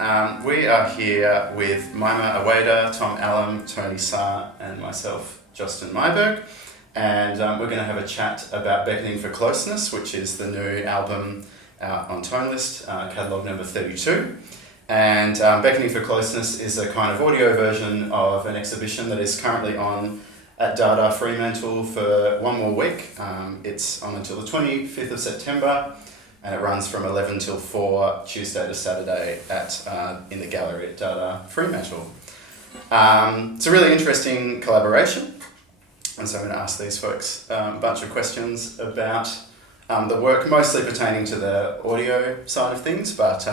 We are here with Mayma Awaida, Allum, Tony Sarre, and myself, Josten Myburgh. And we're going to have a chat about Beckoning for Closeness, which is the new album out on Tonelist, catalogue number 32. And Beckoning for Closeness is a kind of audio version of an exhibition that is currently on at Dada Fremantle for one more week. It's on until the 25th of September, and it runs from 11 till 4, Tuesday to Saturday in the gallery at Dada Fremantle. It's a really interesting collaboration, and so I'm going to ask these folks a bunch of questions about the work, mostly pertaining to the audio side of things, but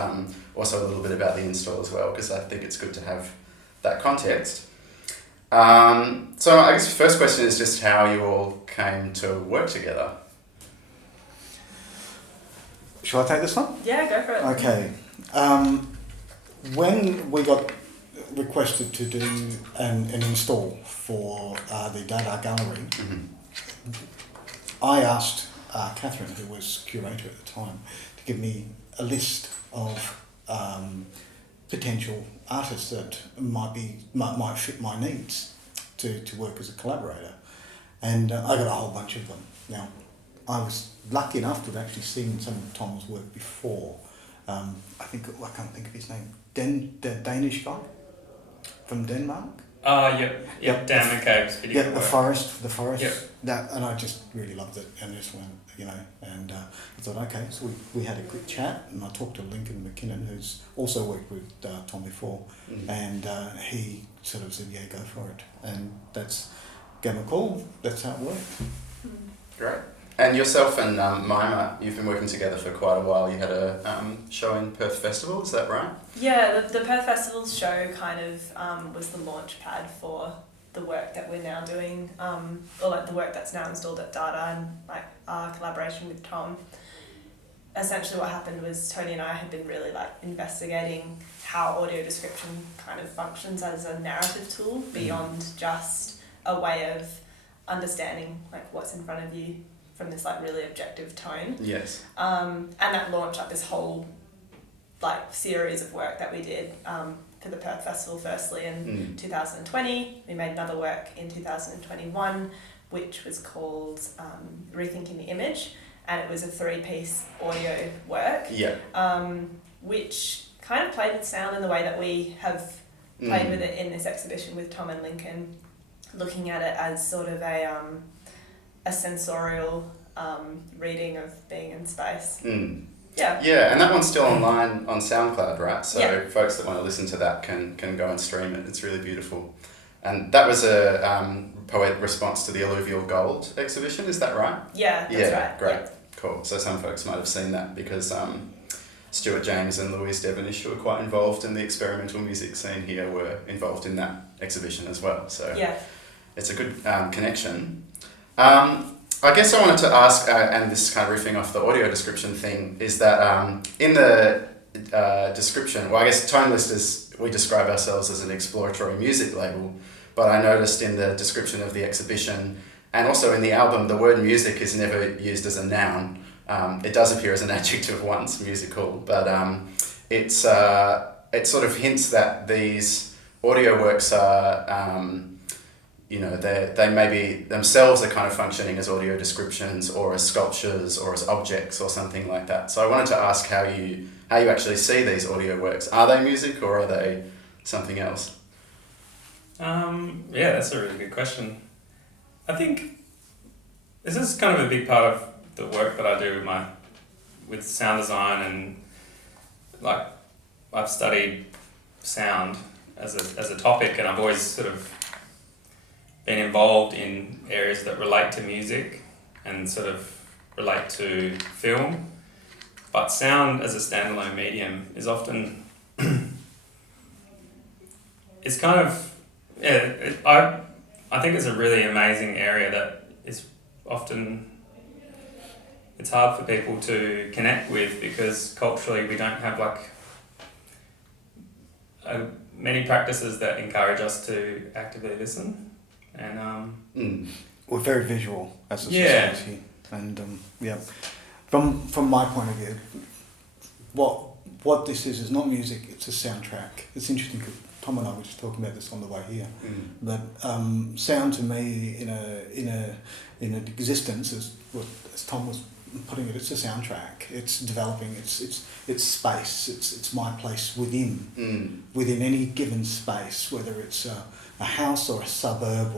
also a little bit about the install as well, because I think it's good to have that context. So I guess the first question is just how you all came to work together. Shall I take this one? Yeah, go for it. Okay. When we got requested to do an install for the Dada Gallery, I asked Catherine, who was curator at the time, to give me a list of potential artists that might fit my needs to work as a collaborator, and I got a whole bunch of them. Now, I was lucky enough to have actually seen some of Tom's work before. I can't think of his name. The Danish guy from Denmark. Yep. Dan McCabe's video. Yeah, the forest. Yep. That, and I just really loved it, and just went, and I thought, okay, so we had a quick chat, and I talked to Lincoln McKinnon, who's also worked with Tom before, and he sort of said, yeah, go for it, and that's gave him a call. That's how it worked. Great. And yourself and Mayma, you've been working together for quite a while. You had a show in Perth Festival, is that right? Yeah, the Perth Festival show kind of was the launch pad for the work that we're now doing, or like the work that's now installed at Dada, and like our collaboration with Tom. Essentially what happened was Tony and I had been really like investigating how audio description kind of functions as a narrative tool beyond just a way of understanding like what's in front of you from this like really objective tone. Yes. And that launched like this whole like series of work that we did for the Perth Festival firstly in 2020. We made another work in 2021 which was called Rethinking the Image, and it was a 3-piece audio work. Yeah. Which kind of played with sound in the way that we have played with it in this exhibition with Tom and Lincoln, looking at it as sort of a sensorial reading of being in space. Yeah. Yeah, and that one's still online on SoundCloud, right? So folks that want to listen to that can go and stream it. It's really beautiful. And that was a poetic response to the Alluvial Gold exhibition, is that right? Yeah, that's right. Great. Yeah. Cool. So some folks might have seen that because Stuart James and Louise Devonish, who are quite involved in the experimental music scene here, were involved in that exhibition as well. So it's a good connection. I guess I wanted to ask, and this is kind of riffing off the audio description thing, is that in the description, well, I guess Tonelist we describe ourselves as an exploratory music label, but I noticed in the description of the exhibition and also in the album, the word music is never used as a noun. It does appear as an adjective once, musical, but it sort of hints that these audio works are... they maybe themselves are kind of functioning as audio descriptions or as sculptures or as objects or something like that. So I wanted to ask how you actually see these audio works. Are they music or are they something else? Yeah, that's a really good question. I think this is kind of a big part of the work that I do with sound design, and like I've studied sound as a topic, and I've always sort of been involved in areas that relate to music and sort of relate to film, but sound as a standalone medium is often it's kind of I think it's a really amazing area that is often it's hard for people to connect with because culturally we don't have like many practices that encourage us to actively listen. And we're very visual as a society, and from my point of view, what what this is not music, it's a soundtrack. It's interesting because Tom and I were just talking about this on the way here. That sound to me in an existence, as Tom was putting it, it's a soundtrack. It's developing. It's space. It's my place within any given space, whether it's a house or a suburb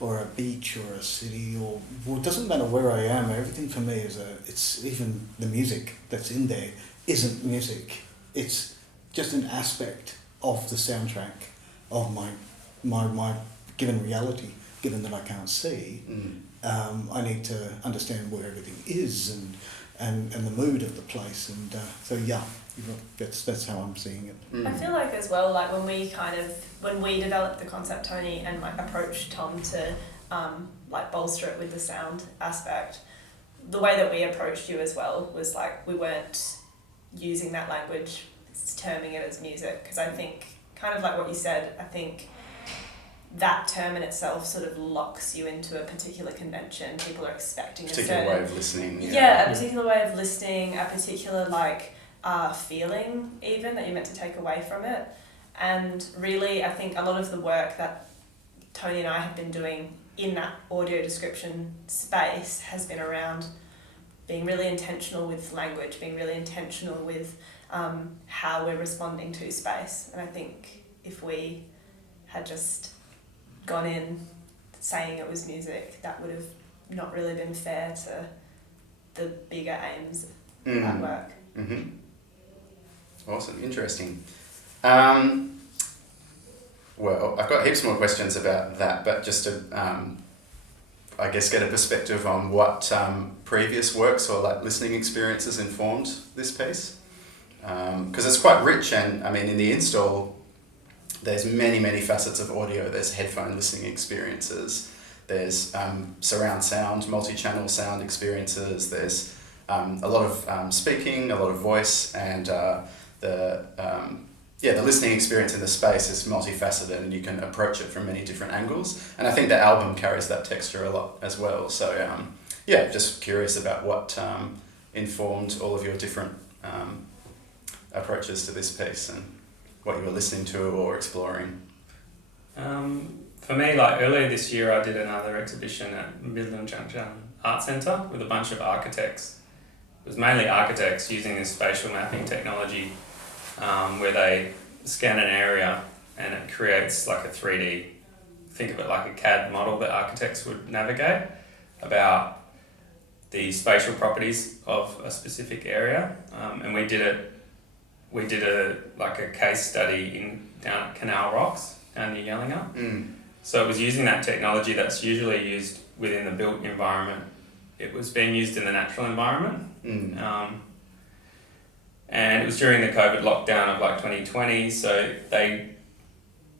or a beach or a city, or well, it doesn't matter where I am. Everything for me it's even the music that's in there isn't music. It's just an aspect of the soundtrack of my given reality. Given that I can't see, I need to understand where everything is and the mood of the place, and so yeah, that's how I'm seeing it. I feel like as well, like when we developed the concept, Tony, and like approached Tom to like bolster it with the sound aspect, the way that we approached you as well was like we weren't using that language, terming it as music, because I think kind of like what you said, I think that term in itself sort of locks you into a particular convention. People are expecting a certain way of listening. Yeah, a particular way of listening, a particular like feeling even that you're meant to take away from it. And really, I think a lot of the work that Tony and I have been doing in that audio description space has been around being really intentional with language, being really intentional with how we're responding to space. And I think if we had just gone in saying it was music, that would have not really been fair to the bigger aims at work. Awesome, interesting. Well, I've got heaps more questions about that, but just to, I guess, get a perspective on what previous works or like listening experiences informed this piece. Because it's quite rich, and I mean, in the install, there's many facets of audio. There's headphone listening experiences, there's surround sound, multi-channel sound experiences, there's a lot of speaking, a lot of voice, and the listening experience in the space is multifaceted, and you can approach it from many different angles. And I think the album carries that texture a lot as well. So just curious about what informed all of your different approaches to this piece and what you were listening to or exploring. For me, like earlier this year, I did another exhibition at Midland Junction Art Centre with a bunch of architects. It was mainly architects using this spatial mapping technology where they scan an area and it creates like a 3D, think of it like a CAD model that architects would navigate about the spatial properties of a specific area. And we did a case study down at Canal Rocks down near Yellinga. So it was using that technology that's usually used within the built environment. It was being used in the natural environment. And it was during the COVID lockdown of like 2020. So they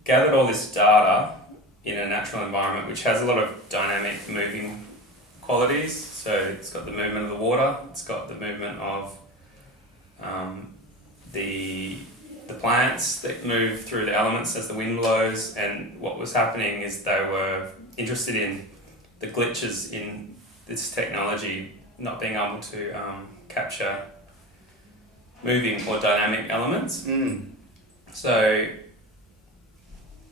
gathered all this data in a natural environment, which has a lot of dynamic moving qualities. So it's got the movement of the water, it's got the movement of the plants that move through the elements as the wind blows. And what was happening is they were interested in the glitches in this technology not being able to capture moving or dynamic elements. So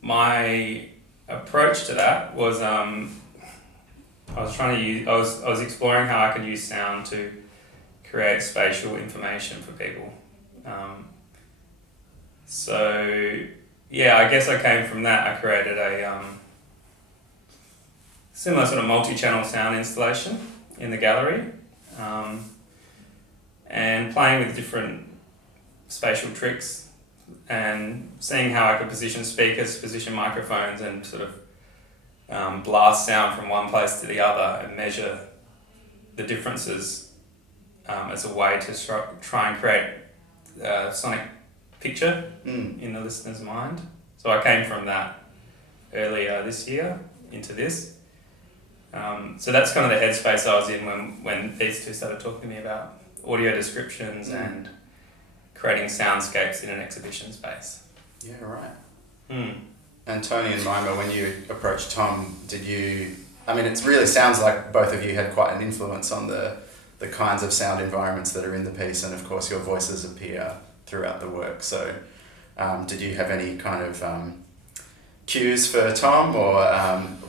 my approach to that was I was exploring how I could use sound to create spatial information for people. I guess I came from that. I created a similar sort of multi-channel sound installation in the gallery, and playing with different spatial tricks and seeing how I could position speakers, position microphones, and sort of blast sound from one place to the other and measure the differences as a way to try and create a sonic picture in the listener's mind. So I came from that earlier this year into this. So that's kind of the headspace I was in when these two started talking to me about audio descriptions and creating soundscapes in an exhibition space. Yeah, right. And Tony and Mayma, when you approached Tom, it really sounds like both of you had quite an influence on the kinds of sound environments that are in the piece, and of course your voices appear throughout the work. So did you have any kind of cues for Tom, or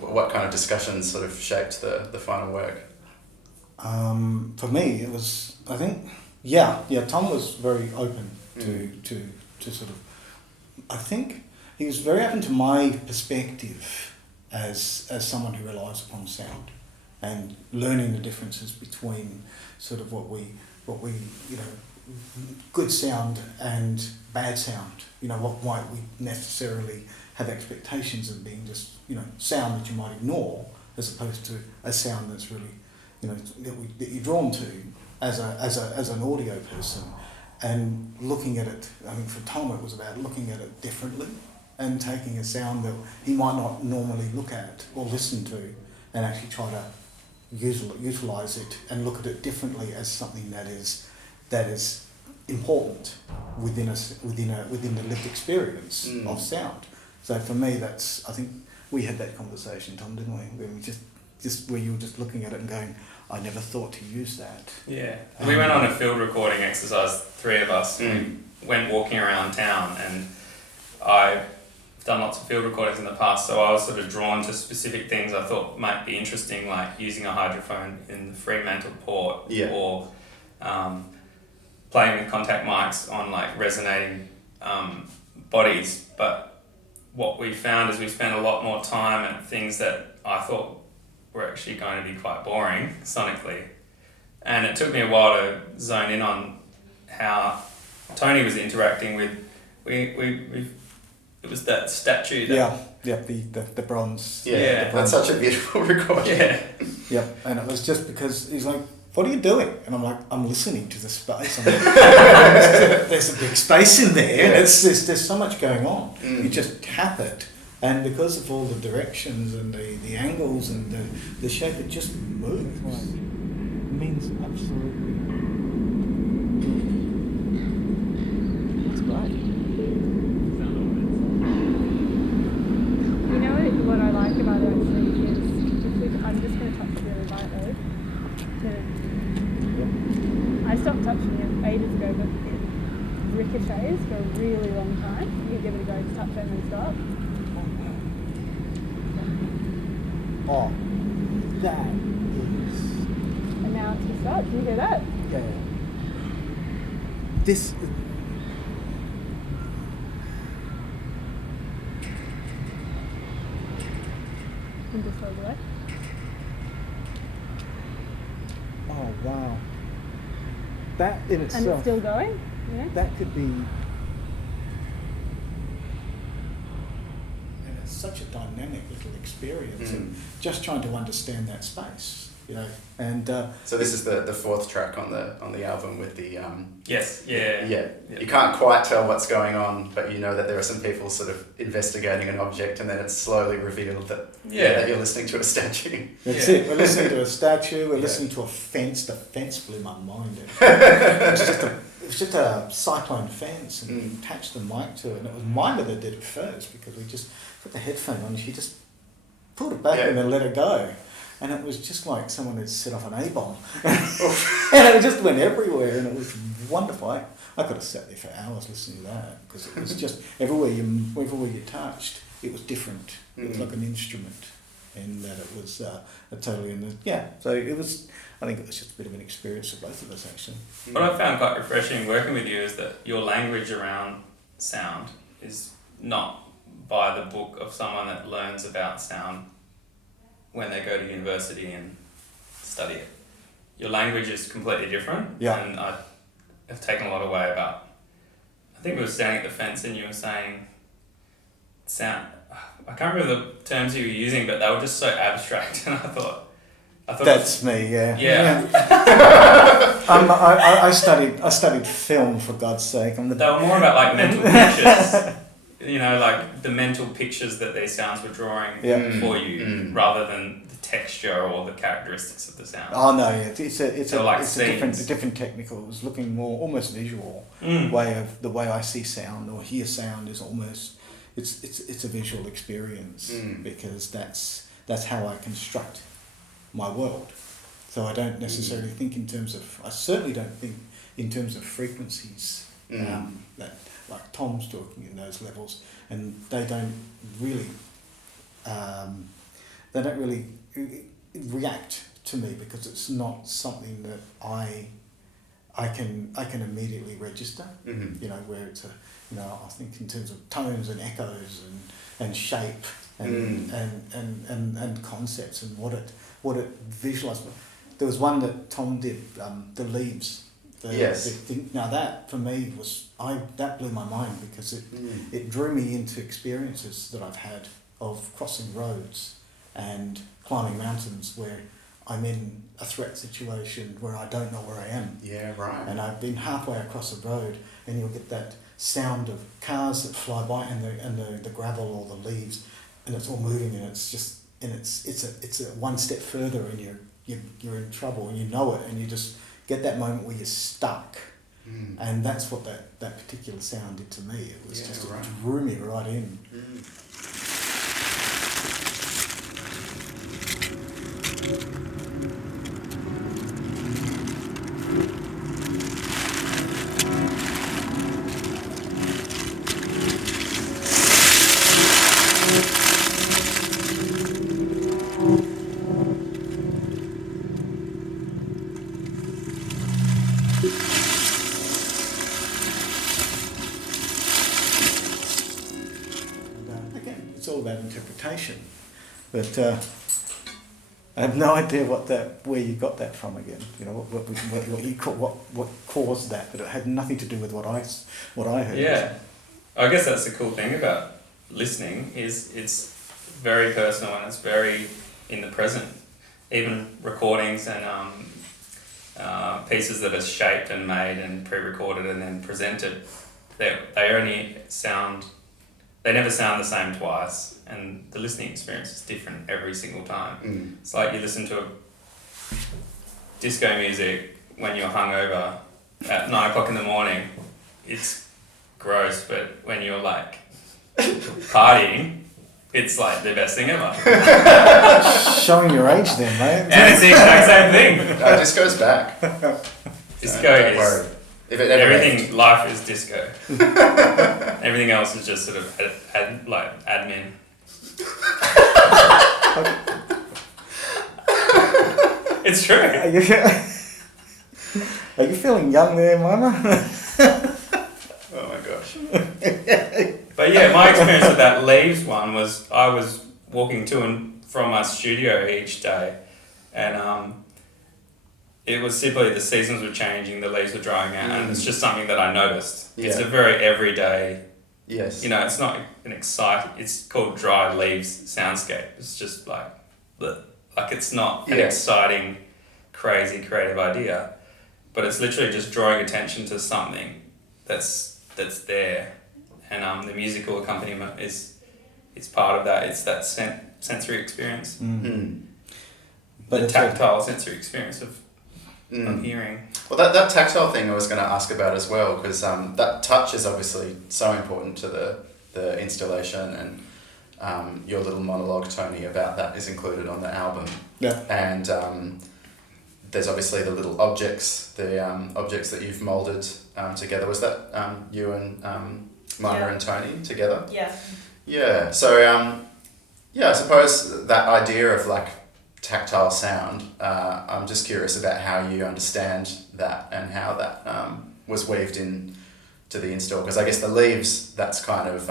what kind of discussions sort of shaped the final work? For me, it was, I think, Tom was very open to sort of, I think he was very open to my perspective as someone who relies upon sound and learning the differences between sort of what we good sound and bad sound. What might we necessarily have expectations of being just sound that you might ignore, as opposed to a sound that's really that you're drawn to as an audio person, and looking at it. I mean, for Tom, it was about looking at it differently and taking a sound that he might not normally look at or listen to, and actually try to utilize it and look at it differently as something that is important within the lived experience of sound. So for me, I think we had that conversation, Tom, didn't we? Where we just where you were just looking at it and going, I never thought to use that. Yeah. We went on a field recording exercise, three of us. We went walking around town, and I've done lots of field recordings in the past, so I was sort of drawn to specific things I thought might be interesting, like using a hydrophone in the Fremantle port, or playing with contact mics on like resonating bodies. But what we found is we spent a lot more time at things that I thought were actually going to be quite boring sonically. And it took me a while to zone in on how Tony was interacting with, it was that statue that... the bronze. Yeah, the bronze. That's such a beautiful recording. Yeah, and it was just because he's like, what are you doing? And I'm like, I'm listening to the space. I'm like, there's a big space in there. There's so much going on. You just tap it. And because of all the directions and the angles and the shape, it just moves. Right. It means absolutely. That's great. You know what I like about it actually is, I'm just going to touch it really lightly. I stopped touching it ages ago, but it ricochets for a really long time. You give it a go to touch it and then stop. Oh, that is... And now it's just start. Can you hear that? Yeah. This... And just hold away. Oh, wow. That in itself... And it's still going? Yeah. That could be... It's such a dynamic little experience, and just trying to understand that space, and so this is the fourth track on the album with the Yes. You can't quite tell what's going on, but you know that there are some people sort of investigating an object, and then it's slowly revealed that that you're listening to a statue. That's it. We're listening to a statue. We're listening to a fence. The fence blew my mind. It was just a cyclone fence, and attached the mic to it. And it was Mayma that did it first, because we just put the headphone on. She just pulled it back and then let it go. And it was just like someone had set off an A-bomb. And it just went everywhere, and it was wonderful. I could have sat there for hours listening to that, because it was just everywhere you touched, it was different. It was like an instrument, and that it was so it was, I think it was just a bit of an experience for both of us, actually. What I found quite refreshing working with you is that your language around sound is not by the book of someone that learns about sound when they go to university and study it. Your language is completely different. Yeah. And I have taken a lot away about, I think we were standing at the fence and you were saying sound, I can't remember the terms you were using, but they were just so abstract, and I thought that's me, yeah. I studied film, for God's sake. They were more about like mental pictures, like the mental pictures that these sounds were drawing for you, rather than the texture or the characteristics of the sound. Oh no, it's a different technical. It was looking more almost visual way of the way I see sound or hear sound is almost it's a visual experience, because that's how I construct my world. So I don't necessarily think in terms of, I certainly don't think in terms of frequencies that like Tom's talking in those levels, and they don't really react to me because it's not something that I can immediately register. Mm-hmm. You know, where it's I think in terms of tones and echoes and shape and concepts and what it visualizes. There was one that Tom did, the leaves. Now that for me that blew my mind because it drew me into experiences that I've had of crossing roads and climbing mountains where I'm in a threat situation where I don't know where I am. Yeah, right. And I've been halfway across a road, and you'll get that sound of cars that fly by and the gravel or the leaves, and it's all moving, and it's just it's a one step further, and you're in trouble, and you know it, and you just get that moment where you're stuck. And that's what that particular sound did to me. It was it drew me right in. Again, it's all about interpretation, but I have no idea where you got that from again. You know what caused that, but it had nothing to do with what I heard. Yeah, I guess that's the cool thing about listening is it's very personal and it's very in the present. Even recordings and pieces that are shaped and made and pre-recorded and then presented, they never sound the same twice, and the listening experience is different every single time. It's like you listen to disco music when you're hungover at 9 o'clock in the morning. It's gross, but when you're like partying, it's like the best thing ever. Showing your age then, mate. And it's the exact same thing. No, disco's back. Disco Don't is worry. If it ever everything. left. Life is disco. Everything else is just sort of admin. It's true. Are you feeling young there, Mayma? Oh my gosh. But yeah, my experience with that leaves one was I was walking to and from my studio each day, and it was simply the seasons were changing, the leaves were drying out, and it's just something that I noticed. Yeah. It's a very everyday. Yes. You know, it's not it's called dry leaves soundscape. It's just like it's not an exciting, crazy creative idea, but it's literally just drawing attention to something that's there, and the musical accompaniment is part of that. It's that sensory experience, But the tactile sensory experience of hearing. Well, that tactile thing I was going to ask about as well, because that touch is obviously so important to the installation, and your little monologue, Tony, about that is included on the album. Yeah. And there's obviously the little objects, the objects that you've moulded together. Was that you and Mayma and Tony together? Yeah. Yeah. So I suppose that idea of like tactile sound, I'm just curious about how you understand that and how that was weaved in to the install, because I guess the leaves, that's kind of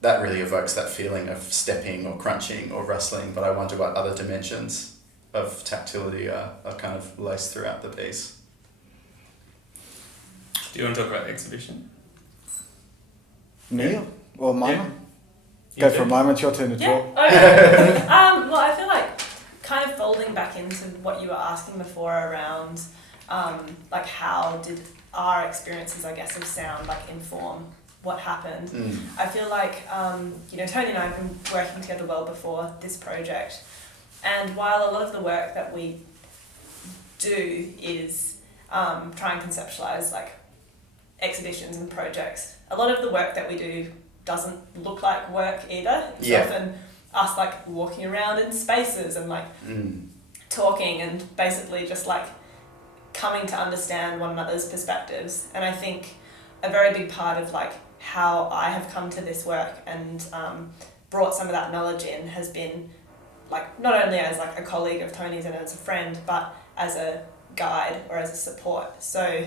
that really evokes that feeling of stepping or crunching or rustling, but I wonder what other dimensions of tactility are kind of laced throughout the piece. Do you want to talk about the exhibition? Me or Mayma? Yeah. Go for a moment, it's your turn to talk. Okay. Well, I feel like kind of folding back into what you were asking before around like how did our experiences, I guess, of sound like inform what happened. I feel like Tony and I have been working together well before this project, and while a lot of the work that we do is try and conceptualize like exhibitions and projects, a lot of the work that we do doesn't look like work either. It's often us like walking around in spaces and like talking and basically just like coming to understand one another's perspectives. And I think a very big part of like how I have come to this work and brought some of that knowledge in has been like not only as like a colleague of Tony's and as a friend, but as a guide or as a support. So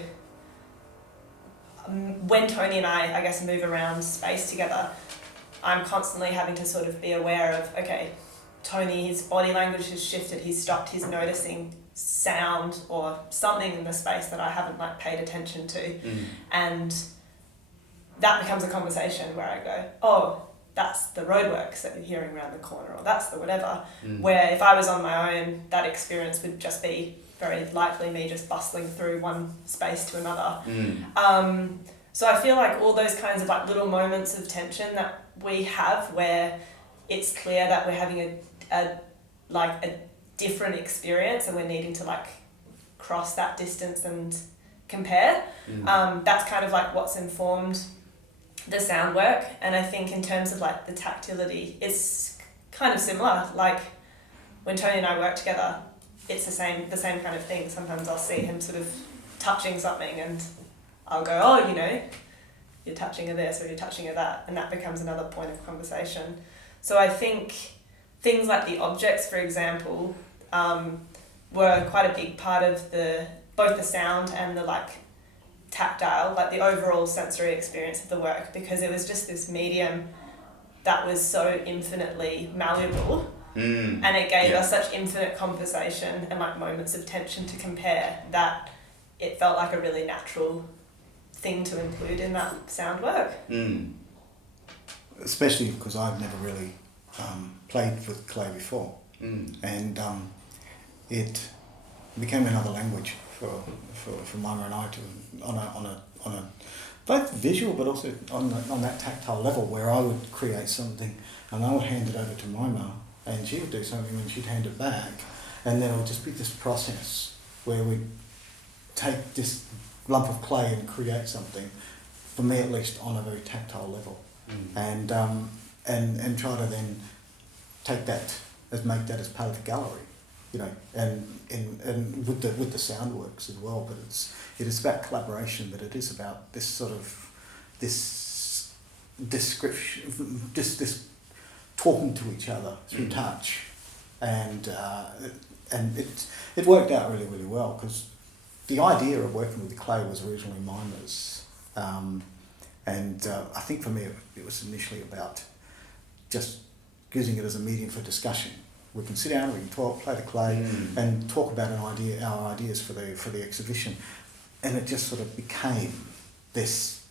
when Tony and I guess, move around space together, I'm constantly having to sort of be aware of, okay, Tony, his body language has shifted, he's stopped, he's noticing sound or something in the space that I haven't like paid attention to. And that becomes a conversation where I go, oh, that's the roadworks that you're hearing around the corner, or that's the whatever. Where if I was on my own, that experience would just be very likely me just bustling through one space to another. So I feel like all those kinds of like little moments of tension that we have where it's clear that we're having a different experience and we're needing to like cross that distance and compare. That's kind of like what's informed the sound work. And I think in terms of like the tactility, it's kind of similar. Like when Tony and I work together, it's the same kind of thing. Sometimes I'll see him sort of touching something and I'll go, oh, you know, you're touching of this or you're touching of that, and that becomes another point of conversation. So I think things like the objects, for example, were quite a big part of both the sound and the like tactile, like the overall sensory experience of the work, because it was just this medium that was so infinitely malleable. And it gave us such infinite conversation and like moments of tension to compare that it felt like a really natural thing to include in that sound work. Especially because I've never really played with clay before, and it became another language for Mayma and I to on a both visual but also on that tactile level, where I would create something and I would hand it over to Mayma and she would do something and she'd hand it back, and then it would just be this process where we'd take this lump of clay and create something, for me at least, on a very tactile level, and try to then take that make that as part of the gallery, you know, and with the sound works as well. But it is about collaboration, but it is about this sort of this description, this talking to each other through touch, and it worked out really, really well, because the idea of working with the clay was originally Mayma's, and I think for me it was initially about just using it as a medium for discussion. We can sit down, we can talk, play the clay, and talk about our ideas for the exhibition, and it just sort of became this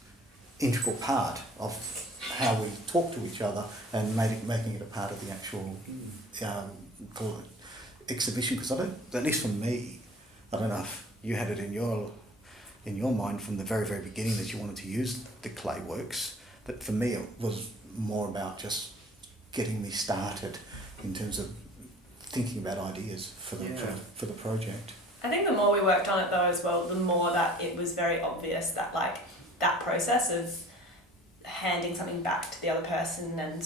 integral part of how we talk to each other and making it a part of the actual exhibition. Because at least for me, I don't know if you had it in your mind from the very, very beginning that you wanted to use the clay works, but for me it was more about just getting me started in terms of thinking about ideas for the project. I think the more we worked on it though as well, the more that it was very obvious that like that process of handing something back to the other person and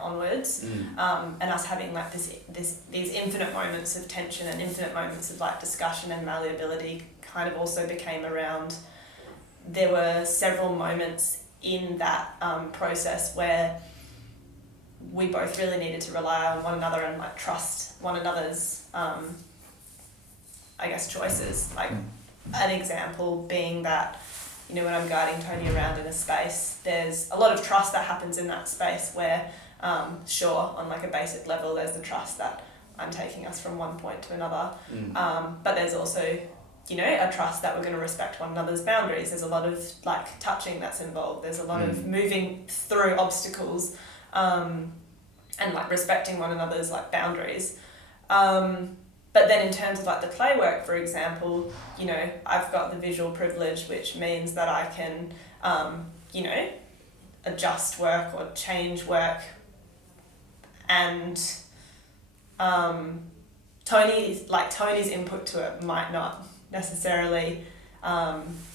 onwards, and us having like these infinite moments of tension and infinite moments of like discussion and malleability kind of also became around. There were several moments in that process where we both really needed to rely on one another and like trust one another's I guess choices. Like an example being that, you know, when I'm guiding Tony around in a space, there's a lot of trust that happens in that space where, sure, on like a basic level, there's the trust that I'm taking us from one point to another. But there's also, you know, a trust that we're going to respect one another's boundaries. There's a lot of like touching that's involved. There's a lot of moving through obstacles, and like respecting one another's like boundaries. But then in terms of like the clay work, for example, you know, I've got the visual privilege, which means that I can, you know, adjust work or change work. And Tony's input to it might not necessarily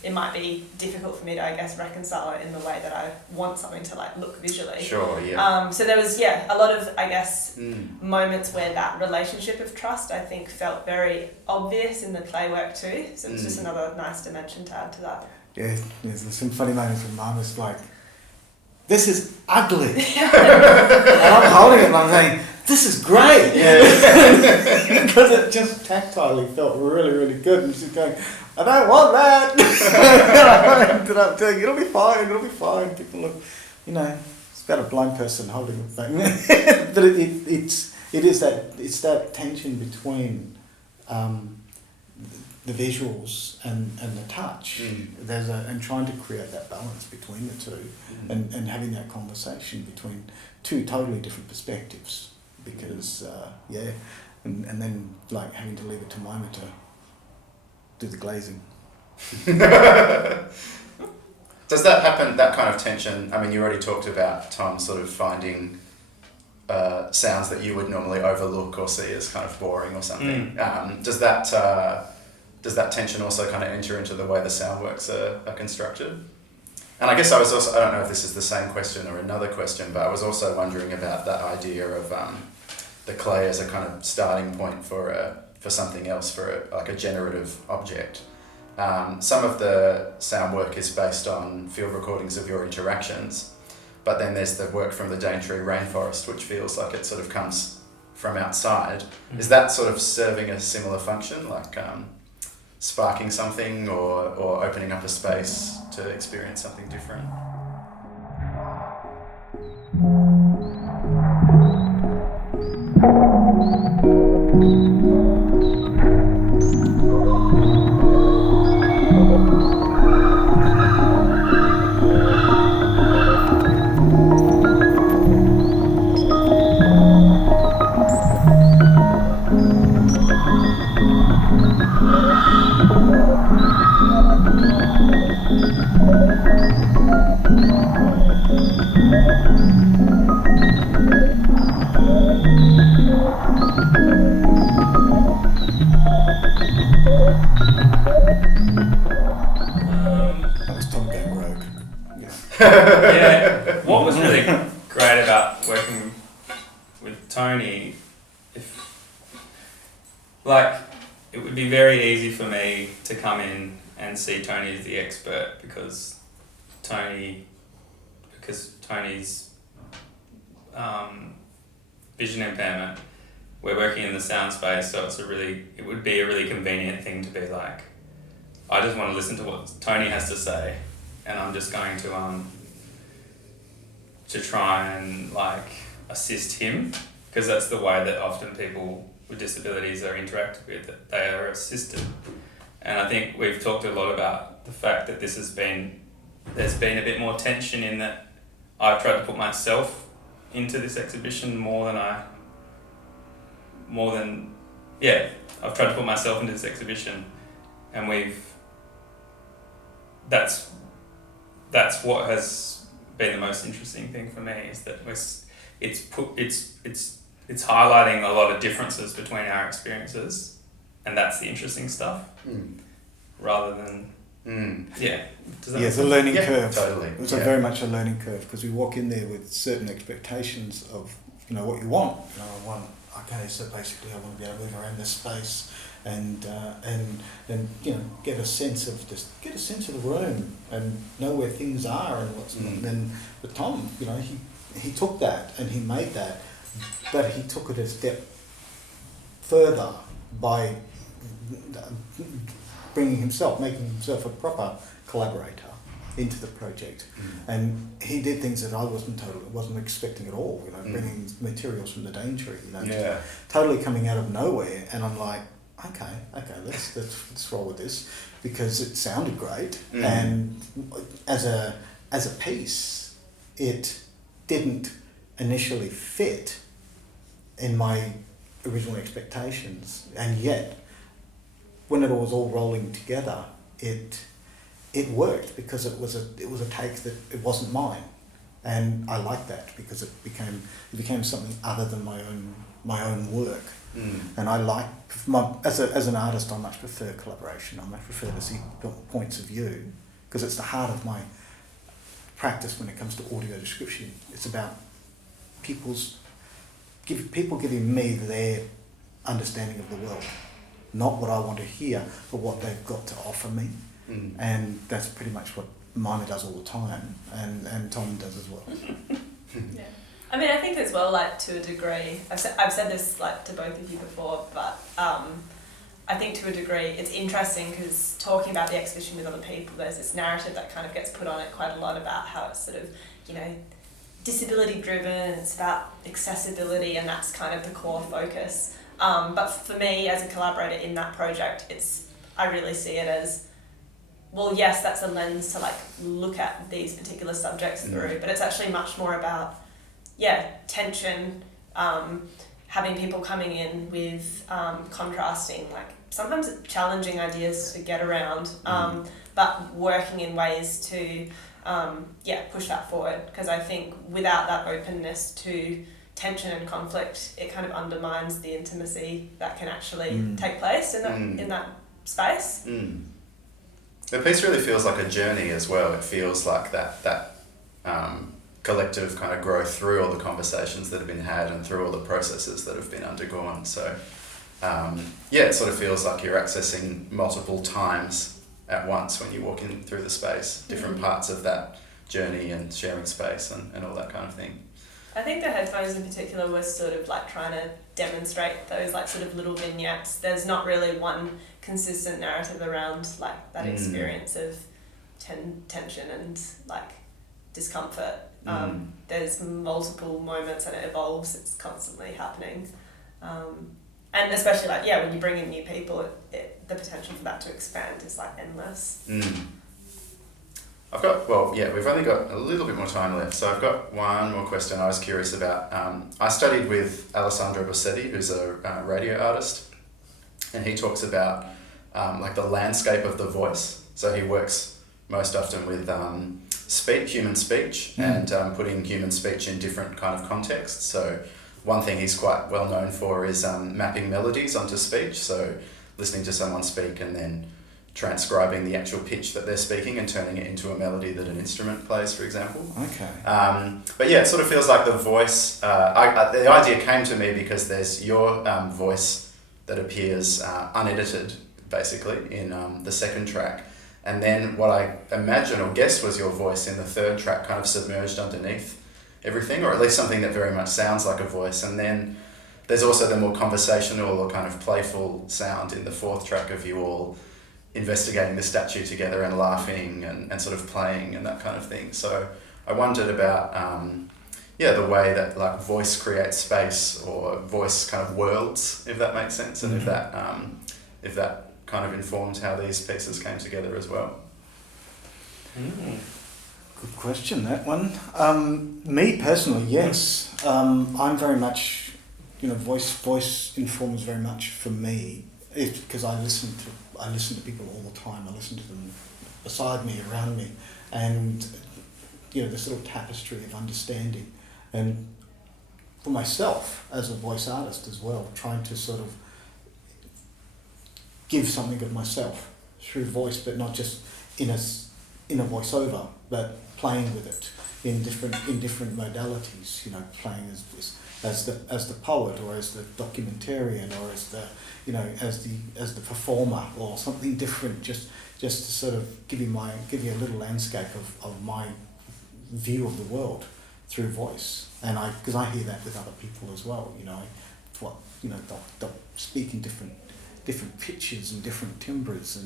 it might be difficult for me to, I guess, reconcile it in the way that I want something to like look visually. Sure, yeah. So there was, a lot of, I guess, moments where that relationship of trust, I think, felt very obvious in the clay work too. So it's just another nice dimension to add to that. Yeah, there's some funny moments when Mum was like, "This is ugly," and I'm holding it and I'm saying, "This is great," because it just tactilely felt really, really good. And she's going, "I don't want that." I ended up doing, "It'll be fine. People look, it's about a blind person holding a thing." But it's that tension between the visuals and the touch. And trying to create that balance between the two, and having that conversation between two totally different perspectives, because and then like having to leave it to Mayma to do the glazing. Does that happen, that kind of tension? I mean, you already talked about Tom sort of finding sounds that you would normally overlook or see as kind of boring or something. Does that tension also kind of enter into the way the sound works are constructed? And I guess I don't know if this is the same question or another question, but I was also wondering about that idea of the clay as a kind of starting point for something else, for like a generative object. Some of the sound work is based on field recordings of your interactions, but then there's the work from the Daintree rainforest, which feels like it sort of comes from outside. Is that sort of serving a similar function, like sparking something or opening up a space to experience something different? That was Tom going rogue. Yeah. What was really great about working with Tony, it would be very easy for me to come in and see Tony as the expert because Tony's vision impairment. We're working in the sound space, so it would be a really convenient thing to be like, I just want to listen to what Tony has to say, and I'm just going to try and like assist him, because that's the way that often people with disabilities are interacted with, that they are assisted. And I think we've talked a lot about the fact that there's been a bit more tension in that I've tried to put myself into this exhibition I've tried to put myself into this exhibition, and that's what has been the most interesting thing for me, is that it's highlighting a lot of differences between our experiences, and that's the interesting stuff, rather than it's a learning curve. Totally. It's very much a learning curve, because we walk in there with certain expectations of what you want. I want, okay, so basically I want to be able to move around this space and get a sense of the room and know where things are and what's not. Then with Tom, he took that and he made that, but he took it a step further by making himself a proper collaborator into the project. And he did things that I wasn't expecting at all, bringing materials from the Daintree, just totally coming out of nowhere, and I'm like, okay, let's roll with this, because it sounded great, and as a piece, it didn't initially fit in my original expectations, and yet when it was all rolling together, it worked, because it was a take that it wasn't mine, and I liked that, because it became something other than my own work. And I like, as an artist, I much prefer collaboration. I much prefer to see points of view, because it's the heart of my practice when it comes to audio description. It's about people giving me their understanding of the world, not what I want to hear, but what they've got to offer me. And that's pretty much what Mayma does all the time, and Tom does as well. Yeah. I mean, I think as well, like, to a degree, I've said this, like, to both of you before, but I think to a degree it's interesting because talking about the exhibition with other people, there's this narrative that kind of gets put on it quite a lot about how it's sort of, you know, disability driven, it's about accessibility, and that's kind of the core focus. But for me as a collaborator in that project, I really see it as, well, yes, that's a lens to, like, look at these particular subjects through, but it's actually much more about, tension, having people coming in with contrasting, like, sometimes challenging ideas to get around, but working in ways to, push that forward. Because I think without that openness to tension and conflict, it kind of undermines the intimacy that can actually take place in that space. The piece really feels like a journey as well. It feels like that collective kind of growth through all the conversations that have been had and through all the processes that have been undergone. So, it sort of feels like you're accessing multiple times at once when you walk in through the space, different parts of that journey and sharing space and all that kind of thing. I think the headphones in particular were sort of like trying to demonstrate those, like, sort of little vignettes. There's not really one consistent narrative around, like, that experience of tension and, like, discomfort. There's multiple moments and it evolves, it's constantly happening. And especially, like, when you bring in new people, the potential for that to expand is, like, endless. We've only got a little bit more time left, so I've got one more question I was curious about. I studied with Alessandro Bossetti, who's a radio artist, and he talks about like the landscape of the voice. So he works most often with human speech, and putting human speech in different kind of contexts. So one thing he's quite well known for is mapping melodies onto speech, so listening to someone speak and then transcribing the actual pitch that they're speaking and turning it into a melody that an instrument plays, for example. Okay. It sort of feels like the voice, the idea came to me because there's your voice that appears unedited, basically, in the second track. And then what I imagine or guess was your voice in the third track, kind of submerged underneath everything, or at least something that very much sounds like a voice. And then there's also the more conversational or kind of playful sound in the fourth track of you all investigating the statue together and laughing and sort of playing and that kind of thing. So I wondered about the way that, like, voice creates space, or voice kind of worlds, if that makes sense, and if that kind of informed how these pieces came together as well. Good question, that one. Me personally, yes. I'm very much, voice informs very much for me, because I listen to people all the time. I listen to them beside me, around me, and this little tapestry of understanding. And for myself as a voice artist as well, trying to sort of give something of myself through voice, but not just in a voiceover, but playing with it in different modalities. Playing as the poet, or as the documentarian, or as the performer, or something different. Just to sort of give you a little landscape of my view of the world through voice, and because I hear that with other people as well. They'll speak in different pitches and different timbres,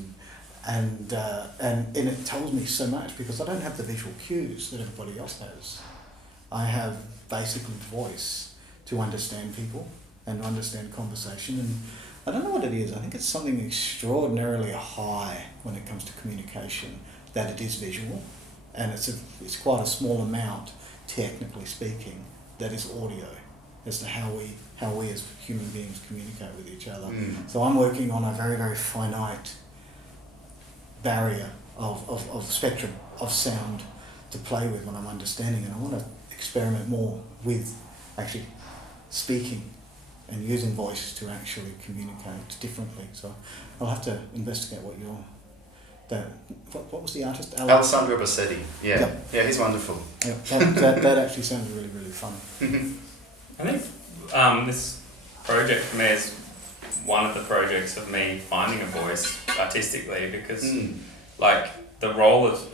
and it tells me so much, because I don't have the visual cues that everybody else has. I have basically voice to understand people and to understand conversation, and I don't know what it is. I think it's something extraordinarily high when it comes to communication, that it is visual, and it's quite a small amount, technically speaking, that is audio, as to how we as human beings communicate with each other. So I'm working on a very, very finite barrier of spectrum of sound to play with when I'm understanding, and I want to experiment more with actually speaking and using voice to actually communicate differently. So I'll have to investigate what what was the artist? Alessandro Bassetti. Yeah. Yeah. Yeah, he's wonderful. Yeah, that actually sounded really, really fun. I think this project for me is one of the projects of me finding a voice artistically, because like the role of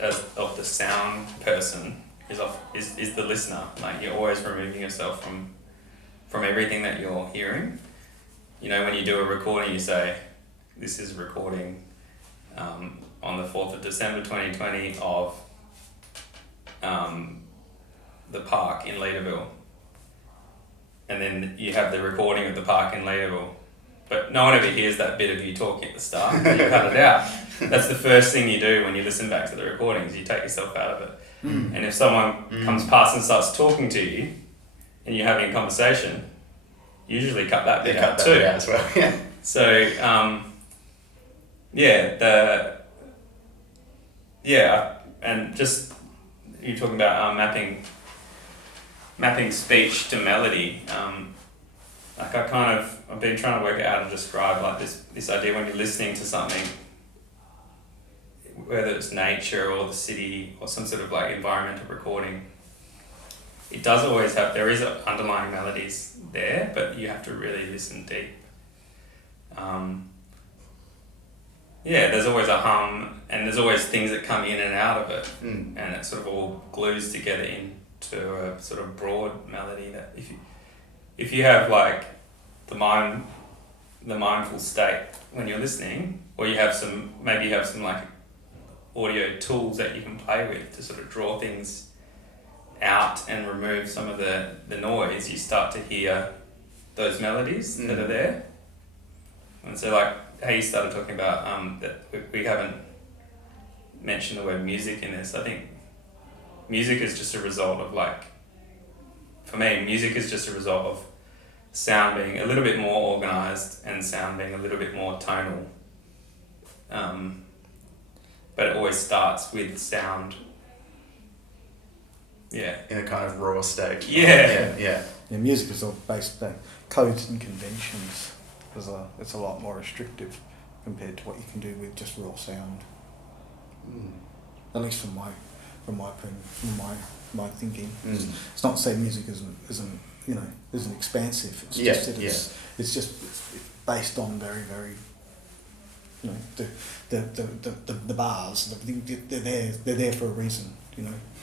the sound person is the listener. Like you're always removing yourself from everything that you're hearing. You know, when you do a recording, you say, this is recording on the 4th of December 2020 of the park in Leederville. And then you have the recording of the park in Leederville. But no one ever hears that bit of you talking at the start. You cut it out. That's the first thing you do when you listen back to the recordings. You take yourself out of it. And if someone comes past and starts talking to you, and you're having a conversation, you usually cut that bit out too. As well. Yeah. So and just you're talking about mapping speech to melody. Like I've been trying to work out how to describe like this idea when you're listening to something, whether it's nature or the city or some sort of like environmental recording. It does always have, there is underlying melodies there, but you have to really listen deep. There's always a hum, and there's always things that come in and out of it, and it sort of all glues together into a sort of broad melody that if you have like the mindful state when you're listening, or maybe you have some like audio tools that you can play with to sort of draw things out and remove some of the noise, you start to hear those melodies that are there. And so like how you started talking about that we haven't mentioned the word music in this. I think music is just a result of for me, music is just a result of sound being a little bit more organised and sound being a little bit more tonal. But it always starts with sound. Yeah. In a kind of raw state. Yeah. Yeah. Music is all based on codes and conventions. It's a lot more restrictive compared to what you can do with just raw sound. At least from my thinking. It's not to say music isn't expansive. It's just that it's based on very, very, the bars. They're there for a reason.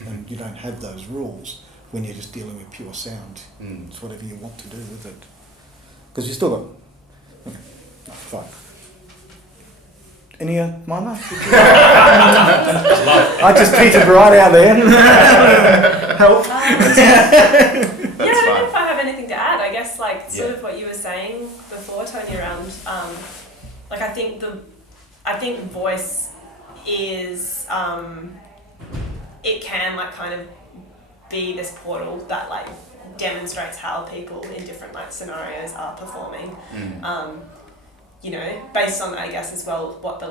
And you don't have those rules when you're just dealing with pure sound. It's whatever you want to do with it. Because you still got... Okay, fine. Any Mayma? I just petered right out there. Help. I don't know if I have anything to add. I guess sort of what you were saying before, Tony, around I think voice is it can kind of be this portal that demonstrates how people in different scenarios are performing. Based on, I guess, as well, what the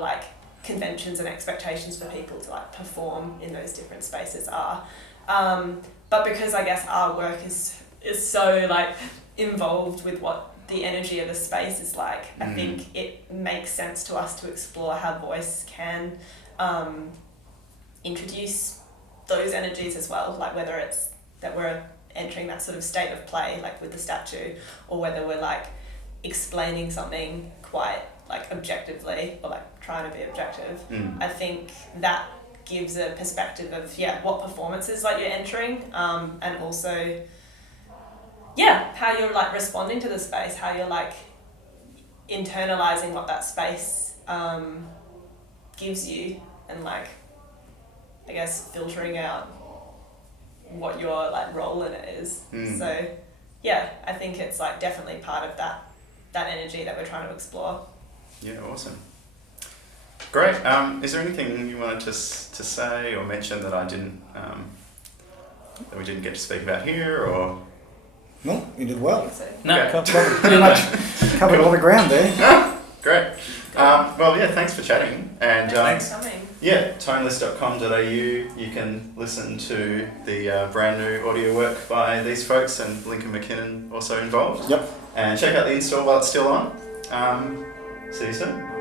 conventions and expectations for people to perform in those different spaces are. But because I guess our work is so involved with what the energy of the space is like, I think it makes sense to us to explore how voice can introduce those energies as well, whether it's that we're entering that sort of state of play with the statue, or whether we're explaining something quite objectively, or trying to be objective. I think that gives a perspective of what performances you're entering, and also how you're responding to the space, how you're internalizing what that space gives you, and I guess filtering out what your role in it is. So I think it's definitely part of that energy that we're trying to explore. Yeah, awesome. Great. Is there anything you wanted to say or mention that I didn't that we didn't get to speak about here, or? No, you did well. I think so. No. Pretty much covered all the ground there. Great. Well, thanks for chatting, and Thanks for coming. yeah, toneless.com.au, you can listen to the brand new audio work by these folks, and Lincoln McKinnon also involved. Yep. And check out the install while it's still on. See you soon.